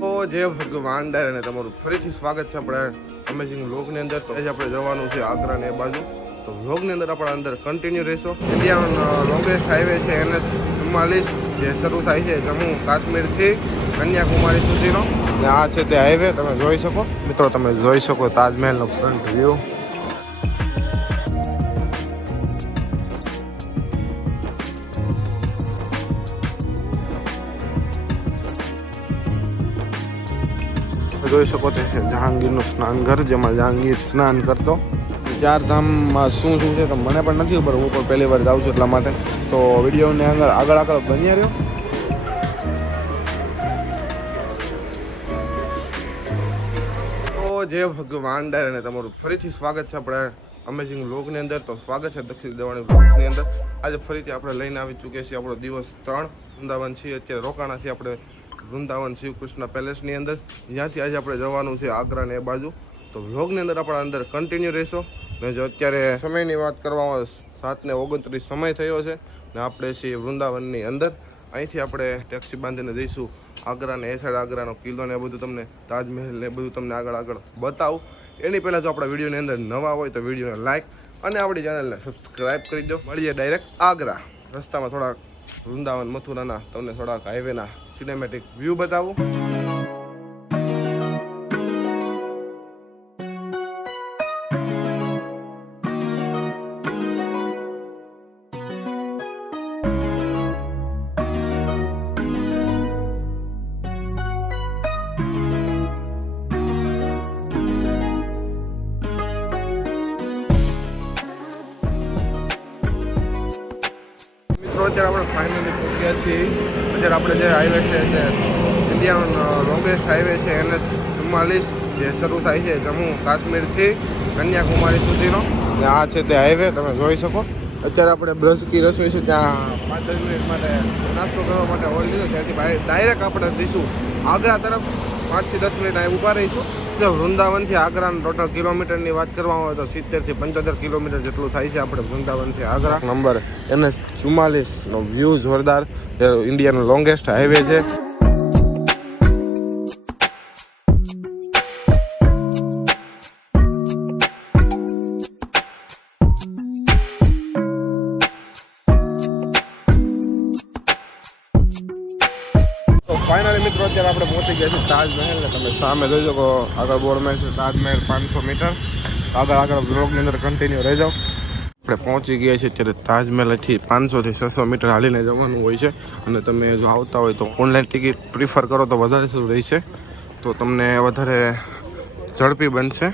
તો જય ભગવાન ડાયર અને તમારું ફરીથી સ્વાગત છે આપણે અમેઝિંગ વ્લોગની અંદર. તો આજે આપણે જવાનું છે આગ્રા ને એ બાજુ. તો વ્લોગની અંદર આપણે અંદર કન્ટિન્યુ રહીશું. ઇન્ડિયાનો લોંગેસ્ટ હાઈવે છે NH44 જે શરૂ થાય છે જમ્મુ કાશ્મીરથી કન્યાકુમારી સુધીનો. અને આ છે તે હાઈવે તમે જોઈ શકો મિત્રો. તમે જોઈ શકો તાજમહેલનો ફ્રન્ટ વ્યૂ. જોઈ શકો તે છે જહાંગીરનું સ્નાનઘર, જેમાં જહાંગીર સ્નાન કરતો. ચાર ધામમાં શું શું છે તો મને પણ નથી ખબર, હું પણ પહેલી વાર જાઉં છું એટલા માટે. તો વિડીયોને આગળ બન્યા રહ્યો. તો જય ભગવાન ડાયર અને તમારું ફરીથી સ્વાગત છે આપણે અમેઝિંગ વ્લોગની અંદર. તો સ્વાગત છે દક્ષિણ દેવાણી વ્લોગ્સની અંદર. આજે ફરીથી આપણે લઈને આવી ચૂક્યા છીએ આપણો દિવસ 3 વૃંદાવન છીએ. અત્યારે રોકાણા છીએ આપણે વૃંદાવન શિવકૃષ્ણ પેલેસની અંદર, જ્યાંથી આજે આપણે જવાનું છે આગ્રા ને એ બાજુ. તો વ્લોગની અંદર આપણે અંદર કન્ટિન્યુ રહીશું. ને જો અત્યારે સમયની વાત કરવામાં 7:29 સમય થયો છે ને આપણે છીએ વૃંદાવનની અંદર. અહીંથી આપણે ટેક્સી બાંધીને જઈશું આગ્રા ને એ સાઈડ. આગ્રાનો કિલ્લો ને એ બધું તમને, તાજમહેલ ને બધું તમને આગળ બતાવું. એની પહેલાં જો આપણા વિડીયોની અંદર નવા હોય તો વિડીયોને લાઇક અને આપણી ચેનલને સબસ્ક્રાઈબ કરી દો. મળીએ ડાયરેક્ટ આગ્રા. રસ્તામાં થોડાક વૃંદાવન મથુરાના તમને થોડાક હાઈવેના સિનેમેટિક વ્યૂ બતાવું. અત્યારે આપણે ફાઇનલી પહોંચ્યા છીએ. અત્યારે આપણે જે હાઈવે છે તે ઇન્ડિયાનો લોંગેસ્ટ હાઈવે છે NH44 જે શરૂ થાય છે જમ્મુ કાશ્મીરથી કન્યાકુમારી સુધીનો. ને આ છે તે હાઈવે તમે જોઈ શકો. અત્યારે આપણે બ્રશ કી રસોઈ છે ત્યાં 5-10 મિનિટ માટે નાસ્તો કરવા માટે હોલ્ડ લીધો. ત્યાંથી ડાયરેક્ટ આપણે જઈશું આગ્રા તરફ. 5 થી 10 મિનિટ અહીં ઊભા રહીશું. જો વૃંદાવનથી આગ્રાના ટોટલ કિલોમીટરની વાત કરવામાં આવે તો 70 થી 75 કિલોમીટર જેટલું થાય છે આપણે વૃંદાવનથી આગ્રા. નંબર NH44 નો વ્યૂ જોરદાર. ઇન્ડિયાનો લોંગેસ્ટ હાઈવે છે. ફાઇનલી મિત્રો અત્યારે આપણે પહોંચી ગયા છીએ તાજમહેલ ને તમે સામે જોઈ શકો. આગળ બોર્ડમાં છે તાજમહેલ 500 મીટર. આગળ બ્લોગની અંદર કન્ટિન્યુ રહી જાઓ. આપણે પહોંચી ગયા છીએ અત્યારે તાજમહેલથી 500 થી 600 મીટર હાલીને જવાનું હોય છે. અને તમે જો આવતા હોય તો ઓનલાઈન ટિકિટ પ્રિફર કરો તો વધારે સારું રહેશે, તો તમને વધારે ઝડપી બનશે.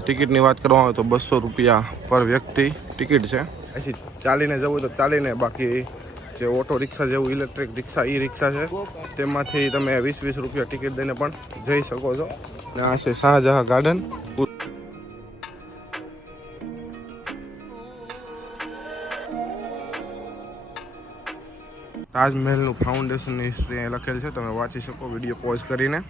ટિકિટની વાત કરવામાં આવે તો 200 રૂપિયા પર વ્યક્તિ ટિકિટ છે. પછી ચાલીને જવું તો ચાલીને, બાકી જે ઓટો રિક્ષા જેવું ઇલેક્ટ્રિક રિક્ષા ઈ-રિક્ષા છે તેમાંથી તમે 20-20 રૂપિયા ટિકિટ દઈને પણ જઈ શકો છો. ને આ છે શાહજહાં ગાર્ડન. તાજમહેલનું ફાઉન્ડેશનની હિસ્ટ્રી અહીં લખેલ છે, તમે વાંચી શકો વિડીયો પોઝ કરીને.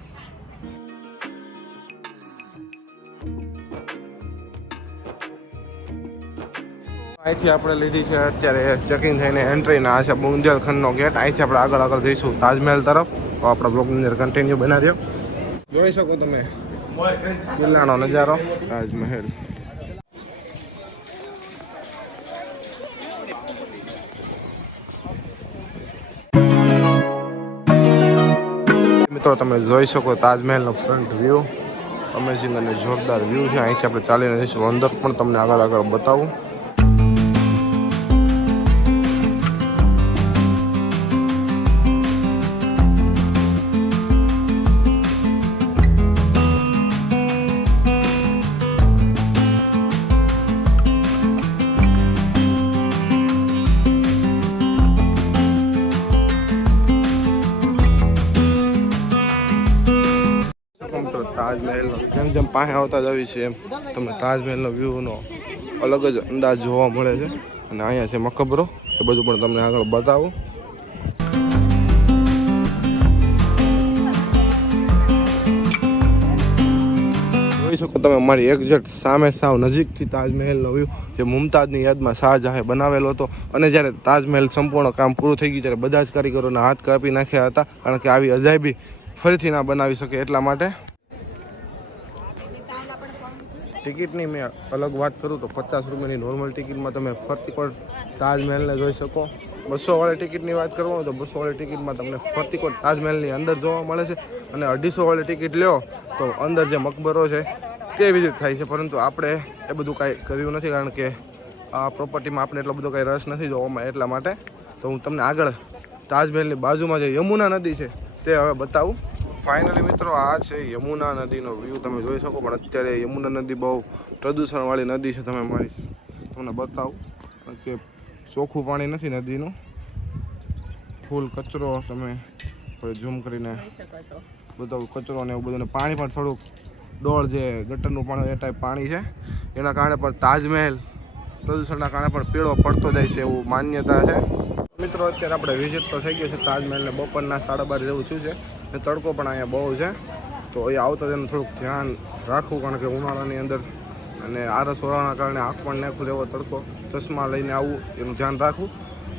અહીંથી આપણે લીધી છે અત્યારે ચેકિંગ થઈને એન્ટ્રી. આ છે બુંદેલખંડનો ગેટ. અહીંથી આપણે આગળ જઈશું તાજમહેલ તરફ. તો આપણા બ્લોગની અંદર કન્ટિન્યુ બનાવી દો. જોઈ શકો તમે કિલ્લાનો નજારો તાજમહેલ. મિત્રો તમે જોઈ શકો તાજમહેલનો ફ્રન્ટ વ્યૂ. અમેઝિંગ અને જોરદાર વ્યૂ છે. અહીંથી આપણે ચાલીને જઈશું અંદર, પણ તમને આગળ બતાવું. તાજમહેલનો જેમ પાસે આવતા જ આવી છે એમ તમને તાજમહેલનો વ્યૂનો અલગ જ અંદાજ જોવા મળે છે. અને અહીંયા છે મકબરો, એ બધું પણ તમને આગળ બતાવું. જોઈ શકો તમે મારી એક્ઝેક્ટ સામે સાવ નજીકથી તાજમહેલનો વ્યૂ, જે મુમતાજની યાદમાં શાહજહાંએ બનાવેલો હતો. અને જ્યારે તાજમહેલ સંપૂર્ણ કામ પૂરું થઈ ગયું ત્યારે બધા જ કારીગરોના હાથ કાપી નાખ્યા હતા, કારણ કે આવી અજાયબી ફરીથી ના બનાવી શકે એટલા માટે. ટિકિટની મેં અલગ વાત કરું તો 50 રૂપિયાની નોર્મલ ટિકિટમાં તમે ફરતી કોટ તાજમહેલને જોઈ શકો. 200 વાળી ટિકિટની વાત કરવામાં તો 200 વાળી ટિકિટમાં તમને ફરતી કોટ તાજમહેલની અંદર જોવા મળે છે. અને 250 વાળી ટિકિટ લ્યો તો અંદર જે મકબરો છે તે વિઝિટ થાય છે. પરંતુ આપણે એ બધું કાંઈ કર્યું નથી, કારણ કે આ પ્રોપર્ટીમાં આપણે એટલો બધો કાંઈ રસ નથી જોવામાં. એટલા માટે તો હું તમને આગળ તાજમહેલની બાજુમાં જે યમુના નદી છે તે હવે બતાવું. ફાઇનલી મિત્રો, આ છે યમુના નદીનો વ્યૂ, તમે જોઈ શકો. પણ અત્યારે યમુના નદી બહુ પ્રદૂષણવાળી નદી છે. તમને બતાવું કે ચોખ્ખું પાણી નથી નદીનું, ફૂલ કચરો. તમે ઝૂમ કરીને બધો કચરો ને એવું બધું. પાણી પણ થોડુંક ડોળ જે ગટરનું પાણી એ ટાઈપ પાણી છે. એના કારણે પણ તાજમહેલ પ્રદૂષણના કારણે પણ પીળો પડતો જાય છે એવું માન્યતા છે. મિત્રો, અત્યારે આપણે વિઝિટ તો થઈ ગયો છે તાજમહેલને. બપોરના 12:30 જેવું થયું છે. અને તડકો પણ અહીંયા બહુ છે. તો એ આવતા તેનું થોડુંક ધ્યાન રાખવું, કારણ કે ઉનાળાની અંદર અને આરસ ઓળાના કારણે આંખ પણ નાખવું એવો તડકો, ચશ્મા લઈને આવવું એનું ધ્યાન રાખવું.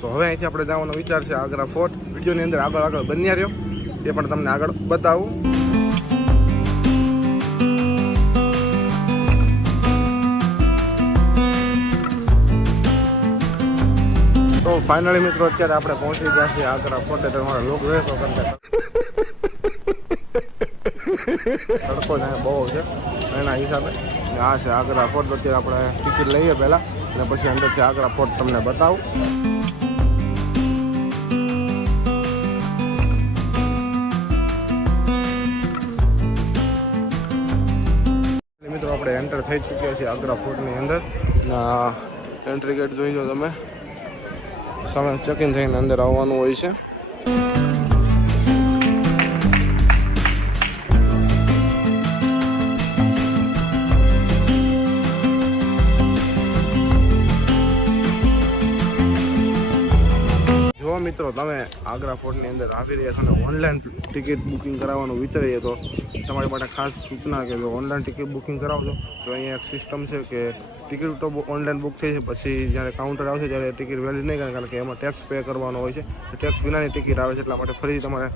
તો હવે અહીંથી આપણે જવાનો વિચાર છે આગ્રા ફોર્ટ. વિડીયોની અંદર આગળ બન્યા રહ્યો, એ પણ તમને આગળ બતાવું. તો ફાઇનલી મિત્રો, અત્યારે આપણે પહોંચી ગયા છીએ આગ્રા ફોર્ટ. તમારા લોક રહેતો કરતા તડકો જ બહુ છે એના હિસાબે. આ છે આગ્રા ફોર્ટ. અત્યારે આપણે ટિકિટ લઈએ પહેલાં, અને પછી અંદરથી આગ્રા ફોર્ટ તમને બતાવું. મિત્રો, આપણે એન્ટર થઈ ચૂક્યા છીએ આગ્રા ફોર્ટની અંદર. એન્ટ્રી ગેટ જોઈ લો તમે, સામે ચેકિંગ થઈને અંદર આવવાનું હોય છે. જો મિત્રો, તમે આગ્રા ફોર્ટની અંદર આવી રહ્યા છો અને ઓનલાઈન ટિકિટ બુકિંગ કરાવવાનું વિચારીએ તો તમારી માટે ખાસ સૂચના કે જો ઓનલાઈન ટિકિટ બુકિંગ કરાવજો તો અહીંયા એક સિસ્ટમ છે કે ટિકિટ તો ઓનલાઈન બુક થઈ છે, પછી જ્યારે કાઉન્ટર આવશે ત્યારે ટિકિટ વેલિડ નહીં કરે, કારણ કે એમાં ટેક્સ પે કરવાનો હોય છે. ટેક્સ વિનાની ટિકિટ આવે છે. એટલા માટે ફરીથી તમારે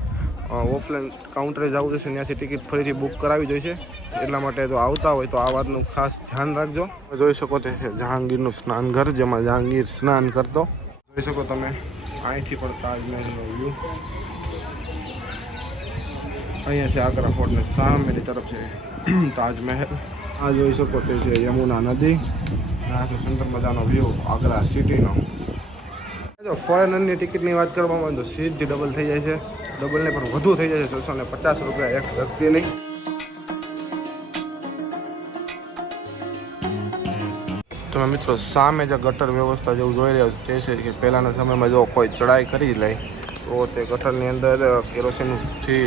ઓફલાઈન કાઉન્ટરે જવું જશે, ત્યાંથી ટિકિટ ફરીથી બુક કરાવી જોઈશે. એટલા માટે જો આવતા હોય તો આ વાતનું ખાસ ધ્યાન રાખજો. જોઈ શકો તે છે જહાંગીરનું સ્નાનઘર, જેમાં જહાંગીર સ્નાન કરતો. જોઈ શકો તમે અહીંથી પણ તાજમહેલનો વ્યૂ. અહીંયા છે આગ્રા ફોર્ટની સામેની તરફ છે તાજમહેલ. આ જોઈ શકો તે છે યમુના નદી. આ છે સુંદર મજાનો વ્યૂ આગ્રા સિટીનો. જો ફોરેનરની ટિકિટની વાત કરવામાં આવે તો સીધી ડબલ થઈ જાય છે. ડબલને પણ વધુ થઈ જાય છે, 650 રૂપિયા એક વ્યક્તિની. તમે મિત્રો સામે જે ગટર વ્યવસ્થા જેવું જોઈ રહ્યા છો તે છે કે પહેલાંના સમયમાં જો કોઈ ચડાઈ કરી લે તો તે ગટરની અંદર કેરોસીનથી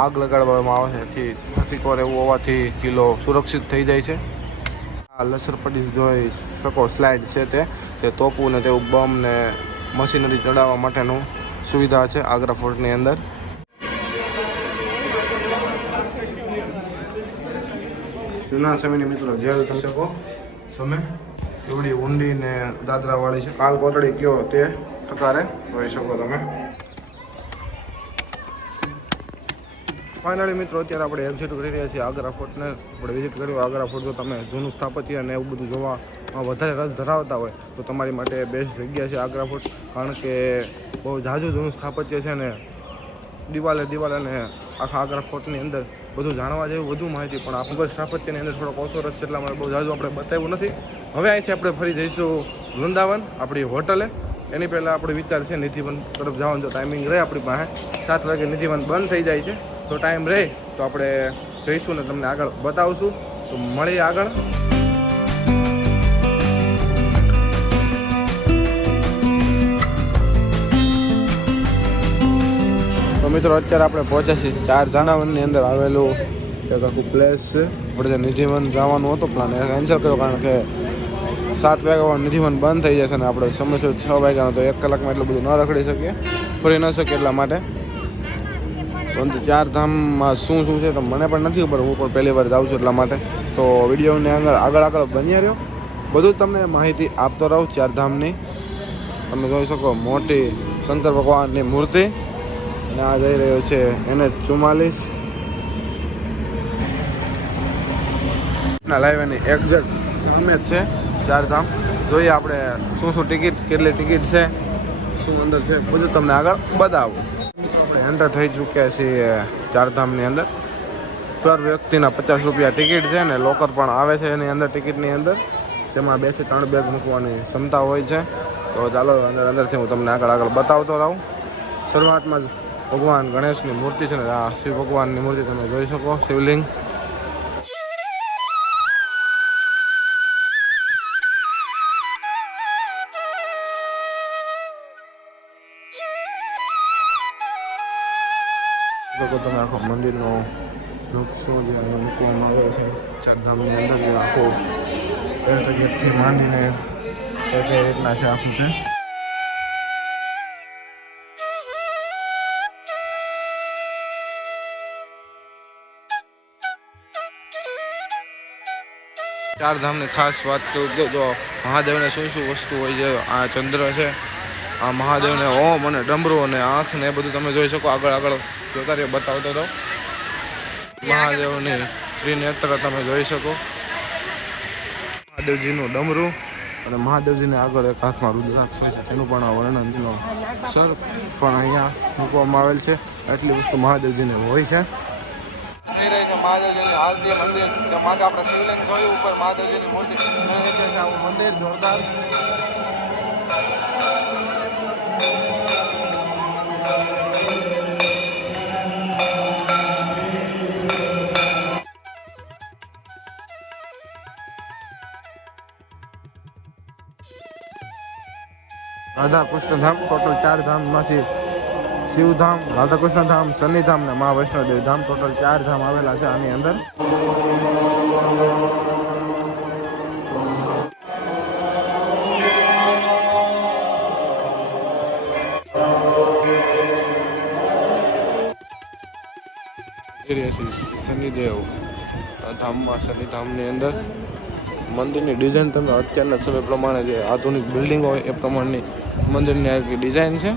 આગ લગાડવામાં આવે છે. જેથી પ્રતિકોર એવું હોવાથી કિલ્લો સુરક્ષિત થઈ જાય છે. આ લસરપટ્ટી જોઈ શકો સ્લાઇડ છે તે તોપું ને તેવું બમ ને મશીનરી ચડાવવા માટેનું સુવિધા છે આગ્રા ફોર્ટની અંદર. જૂના સમયની મિત્રો જેલ તમે શકો તમે એવડી ઊંડી ને દાદરાવાળી છે. કાલ કોટડી કયો તે પ્રકારે જોઈ શકો તમે. ફાઇનલી મિત્રો, અત્યારે આપણે એક્ઝિટ કરી રહ્યા છીએ આગ્રા ફોર્ટને. આપણે વિઝિટ કર્યું આગ્રા ફોર્ટ. જો તમે જૂનું સ્થાપત્ય અને એવું બધું જોવામાં વધારે રસ ધરાવતા હોય તો તમારી માટે બેસ્ટ જગ્યા છે આગ્રા ફોર્ટ, કારણ કે બહુ ઝાઝું જૂનું સ્થાપત્ય છે ને દિવાલે અને આખા આગ્રા ફોર્ટની અંદર બધું જાણવા જેવું વધુ માહિતી, પણ આ મુગલ સ્થાપત્યની અંદર થોડોક ઓછો રસ છે, એટલા માટે બહુ ઝાઝું આપણે બતાવ્યું નથી. હવે અહીંથી આપણે ફરી જઈશું વૃંદાવન આપણી હોટલે. એની પહેલાં આપણે વિચાર છે નિધિવન તરફ જવાનો. જો ટાઈમિંગ રહે આપણી પાસે 7 વાગે નિધિવન બંધ થઈ જાય છે, તો ટાઈમ રહે તો આપણે જઈશું ને તમને આગળ બતાવશું. તો મળીએ આગળ. તો મિત્રો, અત્યારે આપણે પહોંચ્યા છીએ ચારધામની અંદર આવેલું એક આખું પ્લેસ છે. આપણે જે નિધિવન જવાનું હતો પ્લાન એ કેન્સલ કર્યો, કારણ કે 7 વાગ્યા નિધિવન બંધ થઈ જશે અને આપણે સમય છે 6 વાગ્યાનો, તો 1 કલાકમાં એટલું બધું ન રખડી શકીએ, ફરી ન શકીએ. એટલા માટે પરંતુ ચારધામમાં શું છે તો મને પણ નથી ખબર, હું પણ પહેલી વાર જાઉં છું એટલા માટે. તો વિડીયોની આગળ બન્યા રહ્યો, બધું તમને માહિતી આપતો રહું ચારધામની. તમે જોઈ શકો મોટી શંકર ભગવાનની મૂર્તિ અને આ જઈ રહ્યો છે NH44 ના લાઈવની એક્ઝેક્ટ સામે જ છે ચારધામ. જોઈએ આપણે શું ટિકિટ, કેટલી ટિકિટ છે, શું અંદર છે, બધું તમને આગળ બતાવું. આપણે એન્ટર થઈ ચૂક્યા છીએ ચારધામની અંદર. પર વ્યક્તિના 50 રૂપિયા ટિકિટ છે ને લોકર પણ આવે છે એની અંદર ટિકિટની અંદર, જેમાં 2 થી 3 બેગ મૂકવાની ક્ષમતા હોય છે. તો ચાલો અંદરથી હું તમને આગળ બતાવતો રહું. શરૂઆતમાં જ ભગવાન ગણેશની મૂર્તિ છે ને આ શિવ ભગવાનની મૂર્તિ તમે જોઈ શકો, શિવલિંગ. તમે આખો મંદિરનો વૃક્ષો જે અહીંયા મૂકવામાં આવે છે ચારધામની અંદર, જે આખો તકલીફથી માંડીને કઈ રીતના છે આખું છે. ચારધામની ખાસ વાત કરું તો મહાદેવને શું વસ્તુ હોય છે. આ ચંદ્ર છે, આ મહાદેવને ઓમ અને ડમરું અને આંખ ને એ બધું તમે જોઈ શકો. આગળ જોતા રહ્યો, બતાવતો હતો. મહાદેવની ત્રિનેત્ર તમે જોઈ શકો, મહાદેવજીનું ડમરું અને મહાદેવજીને આગળ એક હાથમાં રુદ્રાક્ષ હોય છે, તેનું પણ વર્ણનનો સર પણ અહીંયા મૂકવામાં આવેલ છે. આટલી વસ્તુ મહાદેવજીને હોય છે. મહાદેવજીની આરતી મંદિર, માથે આપણે શિવલિંગ જોયું, ઉપર મહાદેવજીની મૂર્તિ, મંદિર જોરદાર. રાધા કૃષ્ણ ધામ, ટોટલ 4 ધામમાંથી શિવધામ, રાધા કૃષ્ણ ધામ, શનિધામ ને મા વૈષ્ણોદેવી ધામ, ટોટલ 4 ધામ આવેલા છે આની અંદર. શનિદેવ ધામમાં, શનિધામની અંદર મંદિરની ડિઝાઇન તમે અત્યારના સમય પ્રમાણે જે આધુનિક બિલ્ડિંગ હોય એ પ્રમાણની મંદિરની આ ડિઝાઇન છે.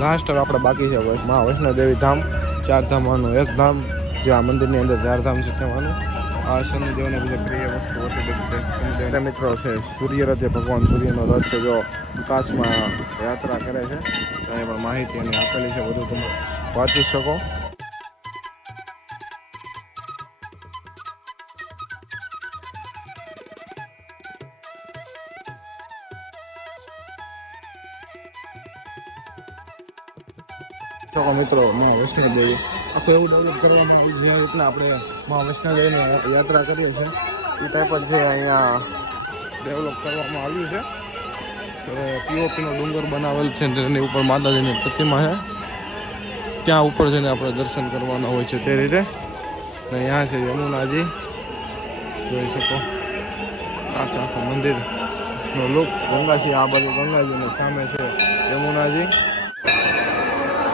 લાસ્ટ હવે આપણે બાકી છે મા વૈષ્ણોદેવી ધામ, 4 ધામમાંનું એક ધામ, જે આ મંદિરની અંદર 4 ધામ છે તેમાંનું. આ શનિદેવને બીજા પ્રિય વસ્તુ હોતી મિત્રો છે સૂર્યરથ, જે ભગવાન સૂર્યનો રથ છે, જો આકાશમાં યાત્રા કરે છે. ત્યાં પણ માહિતી એની આપેલી છે, બધું તમે વાંચી શકો. મિત્રો મા વૈષ્ણોદેવી આખું એવું ડેવલપ કરવાનું, જે રીતના આપણે મા વૈષ્ણોદેવીની યાત્રા કરીએ છીએ એ ટાઈપ જ છે અહીંયા ડેવલપ કરવામાં આવ્યું છે. પીઓપીનો ડુંગર બનાવેલ છે, તેની ઉપર માતાજીની પ્રતિમા છે. ત્યાં ઉપર જઈને આપણે દર્શન કરવાના હોય છે તે રીતે. અને અહીંયા છે યમુનાજી, જોઈ શકો આખું મંદિરનો લુક. ગંગાજી, આ બાજુ ગંગાજીની સામે છે યમુનાજી.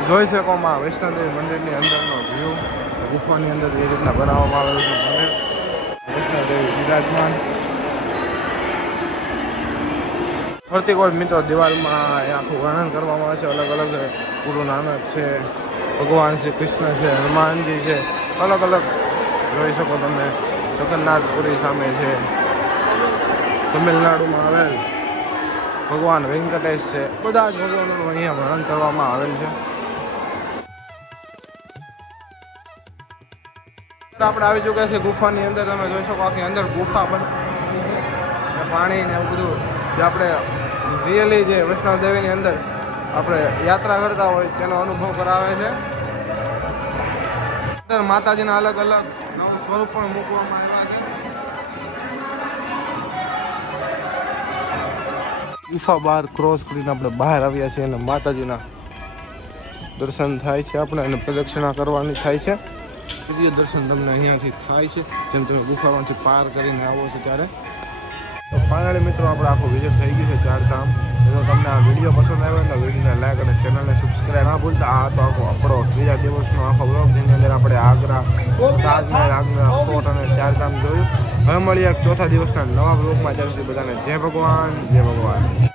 જોઈ શકો માં વૈષ્ણોદેવી મંદિરની અંદરનો વ્યૂ, ગુફાની અંદર એ રીતના બનાવવામાં આવેલું છે મંદિર. વૈષ્ણોદેવી બિરાજમાન. ફરતી કોઈ મિત્રો દિવાલમાં આખું વર્ણન કરવામાં આવે છે. અલગ અલગ ગુરુ નાનક છે, ભગવાન શ્રી કૃષ્ણ છે, હનુમાનજી છે, અલગ અલગ જોઈ શકો તમે. જગન્નાથપુરી સામે છે, તમિલનાડુમાં આવેલ ભગવાન વેંકટેશ છે. બધા જ ભગવાનનું અહીંયા વર્ણન કરવામાં આવેલ છે. આપણે આવી ચૂક્યા છે ગુફાની અંદર. તમે જોઈ શકો આખી અંદર ગુફા બને, પાણી ને એવું બધું જે આપણે રિયલી જે વૈષ્ણોદેવીની અંદર આપણે યાત્રા કરતા હોય તેનો અનુભવ કરાવે છે. માતાજીના અલગ અલગ નવા સ્વરૂપ પણ મૂકવામાં આવ્યા છે. ગુફા બહાર ક્રોસ કરીને આપણે બહાર આવ્યા છીએ અને માતાજીના દર્શન થાય છે આપણે, અને પ્રદક્ષિણા કરવાની થાય છે. દિવ્ય દર્શન તમને અહીંયાથી થાય છે જેમ તમે ગુફામાંથી પાર કરીને આવો છો ત્યારે. તો ફાઇનલી મિત્રો આપણે આખો વિઝિટ થઈ ગયું છે ચારધામ. જો તમને આ વિડીયો પસંદ આવ્યો તો વિડીયોને લાઈક અને ચેનલને સબસ્ક્રાઈબ ના ભૂલતા. આ તો આખો આપણો 3જા દિવસનો આખો બ્લોગ જેની અંદર આપણે આગ્રા, તાજમહેલ, આગ્રા ફોર્ટ અને ચારધામ જોયું. હવે મળીએ 4થા દિવસના નવા બ્લોગમાં. જ્યાં સુધી બધાને જય ભગવાન, જય ભગવાન.